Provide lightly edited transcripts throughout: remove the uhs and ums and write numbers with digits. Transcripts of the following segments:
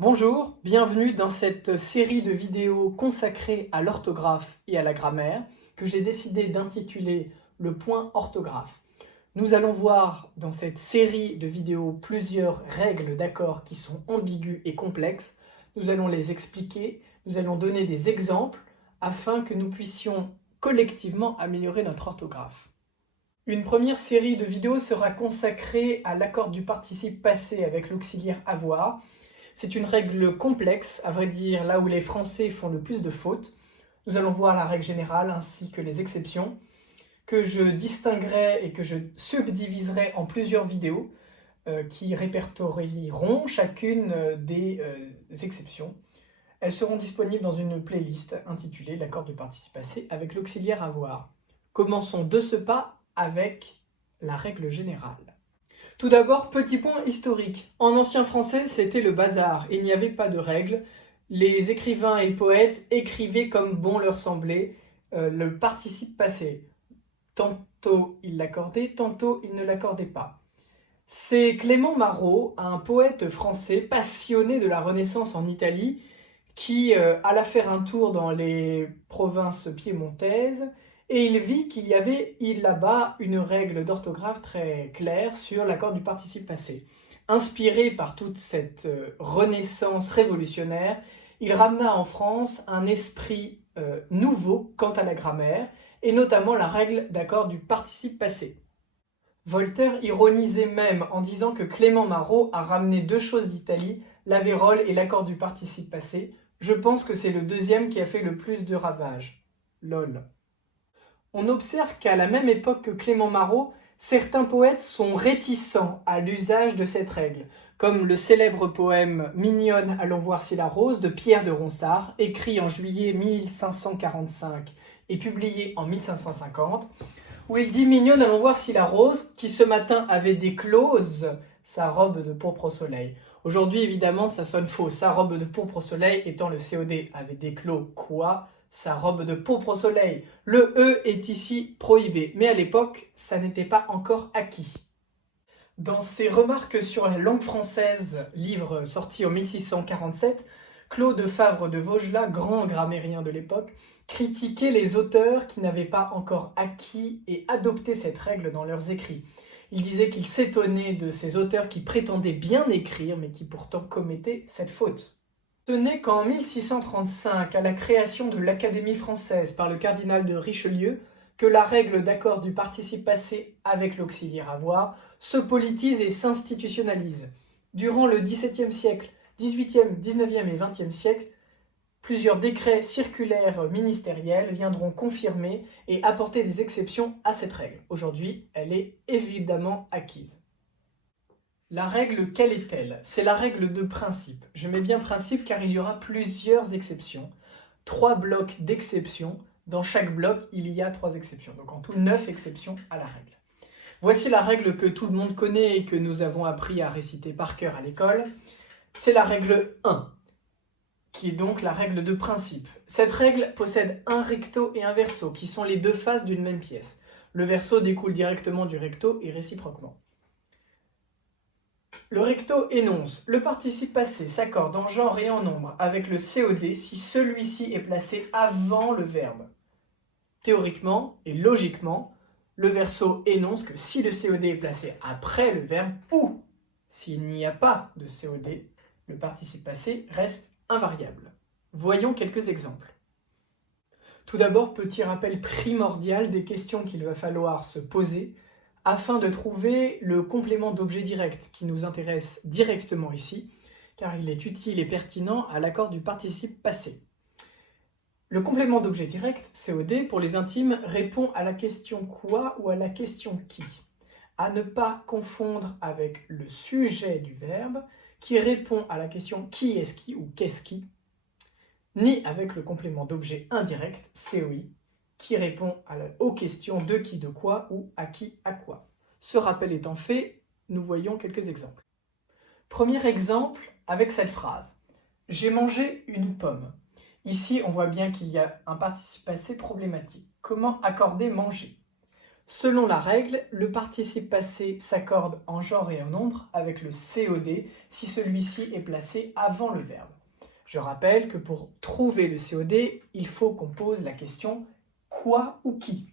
Bonjour, bienvenue dans cette série de vidéos consacrée à l'orthographe et à la grammaire que j'ai décidé d'intituler Le point orthographe. Nous allons voir dans cette série de vidéos plusieurs règles d'accords qui sont ambiguës et complexes. Nous allons les expliquer, nous allons donner des exemples afin que nous puissions collectivement améliorer notre orthographe. Une première série de vidéos sera consacrée à l'accord du participe passé avec l'auxiliaire avoir. C'est une règle complexe, à vrai dire là où les Français font le plus de fautes. Nous allons voir la règle générale ainsi que les exceptions, que je distinguerai et que je subdiviserai en plusieurs vidéos qui répertorieront chacune des exceptions. Elles seront disponibles dans une playlist intitulée L'accord du participe passé avec l'auxiliaire avoir. Commençons de ce pas avec la règle générale. Tout d'abord, petit point historique. En ancien français, c'était le bazar. Il n'y avait pas de règles. Les écrivains et poètes écrivaient comme bon leur semblait le participe passé. Tantôt ils l'accordaient, tantôt ils ne l'accordaient pas. C'est Clément Marot, un poète français passionné de la Renaissance en Italie, qui alla faire un tour dans les provinces piémontaises et il vit qu'il y avait là-bas une règle d'orthographe très claire sur l'accord du participe passé. Inspiré par toute cette renaissance révolutionnaire, il ramena en France un esprit nouveau quant à la grammaire, et notamment la règle d'accord du participe passé. Voltaire ironisait même en disant que Clément Marot a ramené deux choses d'Italie, la vérole et l'accord du participe passé. Je pense que c'est le deuxième qui a fait le plus de ravages. Lol. On observe qu'à la même époque que Clément Marot, certains poètes sont réticents à l'usage de cette règle, comme le célèbre poème « Mignonne, allons voir si la rose » de Pierre de Ronsard, écrit en juillet 1545 et publié en 1550, où il dit « Mignonne, allons voir si la rose, qui ce matin avait déclose sa robe de pourpre au soleil ». Aujourd'hui, évidemment, ça sonne faux. Sa robe de pourpre au soleil étant le COD avait déclos quoi ? Sa robe de pourpre au soleil. Le E est ici prohibé, mais à l'époque, ça n'était pas encore acquis. Dans ses remarques sur la langue française, livre sorti en 1647, Claude Favre de Vaugelas, grand grammairien de l'époque, critiquait les auteurs qui n'avaient pas encore acquis et adopté cette règle dans leurs écrits. Il disait qu'il s'étonnait de ces auteurs qui prétendaient bien écrire, mais qui pourtant commettaient cette faute. Ce n'est qu'en 1635, à la création de l'Académie française par le cardinal de Richelieu, que la règle d'accord du participe passé avec l'auxiliaire avoir se politise et s'institutionnalise. Durant le XVIIe siècle, XVIIIe, XIXe et XXe siècle, plusieurs décrets circulaires ministériels viendront confirmer et apporter des exceptions à cette règle. Aujourd'hui, elle est évidemment acquise. La règle, quelle est-elle? C'est la règle de principe. Je mets bien principe car il y aura plusieurs exceptions. 3 blocs d'exceptions. Dans chaque bloc, il y a 3 exceptions. Donc en tout, 9 exceptions à la règle. Voici la règle que tout le monde connaît et que nous avons appris à réciter par cœur à l'école. C'est la règle 1, qui est donc la règle de principe. Cette règle possède un recto et un verso, qui sont les deux faces d'une même pièce. Le verso découle directement du recto et réciproquement. Le recto énonce « Le participe passé s'accorde en genre et en nombre avec le COD si celui-ci est placé avant le verbe. » Théoriquement et logiquement, le verso énonce que si le COD est placé après le verbe ou s'il n'y a pas de COD, le participe passé reste invariable. Voyons quelques exemples. Tout d'abord, petit rappel primordial des questions qu'il va falloir se poser afin de trouver le complément d'objet direct qui nous intéresse directement ici, car il est utile et pertinent à l'accord du participe passé. Le complément d'objet direct, COD, pour les intimes, répond à la question quoi ou à la question qui. À ne pas confondre avec le sujet du verbe, qui répond à la question qui est-ce qui ou qu'est-ce qui, ni avec le complément d'objet indirect, COI, qui répond aux questions de qui, de quoi ou à qui, à quoi. Ce rappel étant fait, nous voyons quelques exemples. Premier exemple avec cette phrase. J'ai mangé une pomme. Ici, on voit bien qu'il y a un participe passé problématique. Comment accorder manger? Selon la règle, le participe passé s'accorde en genre et en nombre avec le COD si celui-ci est placé avant le verbe. Je rappelle que pour trouver le COD, il faut qu'on pose la question « quoi » ou « qui ».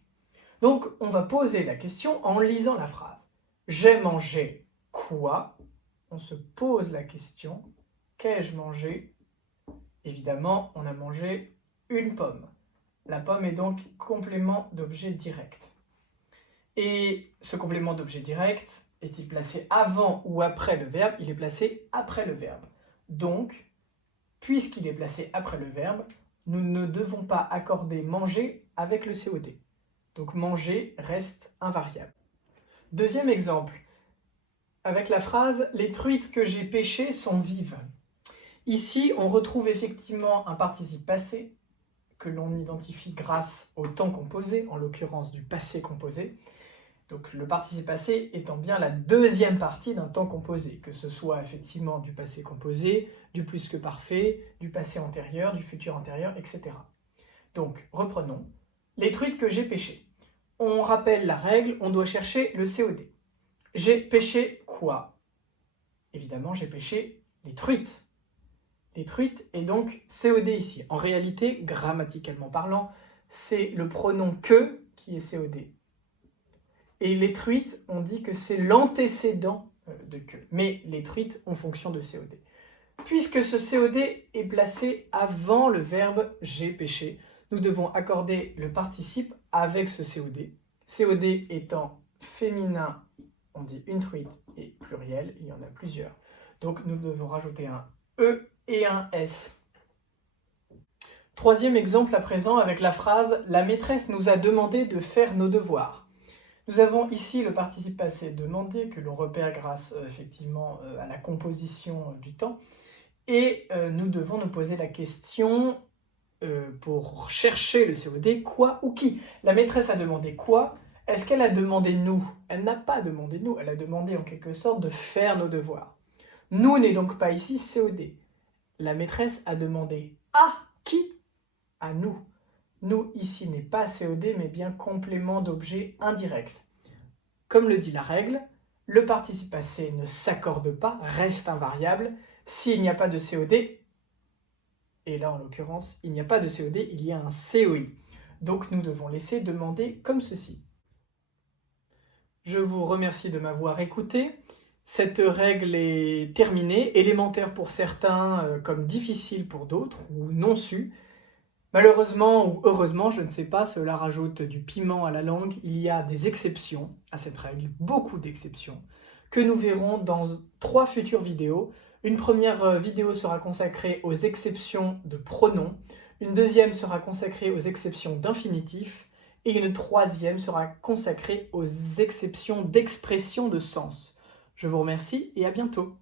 Donc, on va poser la question en lisant la phrase. « J'ai mangé quoi ?» On se pose la question « qu'ai-je mangé ?» Évidemment, on a mangé une pomme. La pomme est donc complément d'objet direct. Et ce complément d'objet direct, est-il placé avant ou après le verbe? Il est placé après le verbe. Donc, puisqu'il est placé après le verbe, nous ne devons pas accorder manger avec le COD. Donc manger reste invariable. Deuxième exemple, avec la phrase « Les truites que j'ai pêchées sont vives ». Ici, on retrouve effectivement un participe passé que l'on identifie grâce au temps composé, en l'occurrence du passé composé. Donc le participe passé étant bien la deuxième partie d'un temps composé, que ce soit effectivement du passé composé, du plus que parfait, du passé antérieur, du futur antérieur, etc. Donc reprenons. Les truites que j'ai pêchées. On rappelle la règle, on doit chercher le COD. J'ai pêché quoi? Évidemment, j'ai pêché les truites. Les truites est donc COD ici. En réalité, grammaticalement parlant, c'est le pronom que qui est COD. Et les truites, on dit que c'est l'antécédent de que. Mais les truites ont fonction de COD. Puisque ce COD est placé avant le verbe « j'ai pêché », nous devons accorder le participe avec ce COD. COD étant féminin, on dit une truite, et pluriel, il y en a plusieurs. Donc nous devons rajouter un E et un S. Troisième exemple à présent avec la phrase « La maîtresse nous a demandé de faire nos devoirs ». Nous avons ici le participe passé demandé que l'on repère grâce effectivement à la composition du temps. Et nous devons nous poser la question pour chercher le COD, quoi ou qui? La maîtresse a demandé quoi? Est-ce qu'elle a demandé nous? Elle n'a pas demandé nous, elle a demandé en quelque sorte de faire nos devoirs. Nous n'est donc pas ici COD. La maîtresse a demandé à qui? À nous. Nous ici n'est pas COD mais bien complément d'objet indirect. Comme le dit la règle, le participe passé ne s'accorde pas, reste invariable, s'il n'y a pas de COD, et là en l'occurrence il n'y a pas de COD, il y a un COI. Donc nous devons laisser demander comme ceci. Je vous remercie de m'avoir écouté. Cette règle est terminée, élémentaire pour certains comme difficile pour d'autres, ou non su. Malheureusement ou heureusement, je ne sais pas, cela rajoute du piment à la langue. Il y a des exceptions à cette règle, beaucoup d'exceptions, que nous verrons dans 3 futures vidéos. Une première vidéo sera consacrée aux exceptions de pronoms, une deuxième sera consacrée aux exceptions d'infinitifs, et une troisième sera consacrée aux exceptions d'expression de sens. Je vous remercie et à bientôt.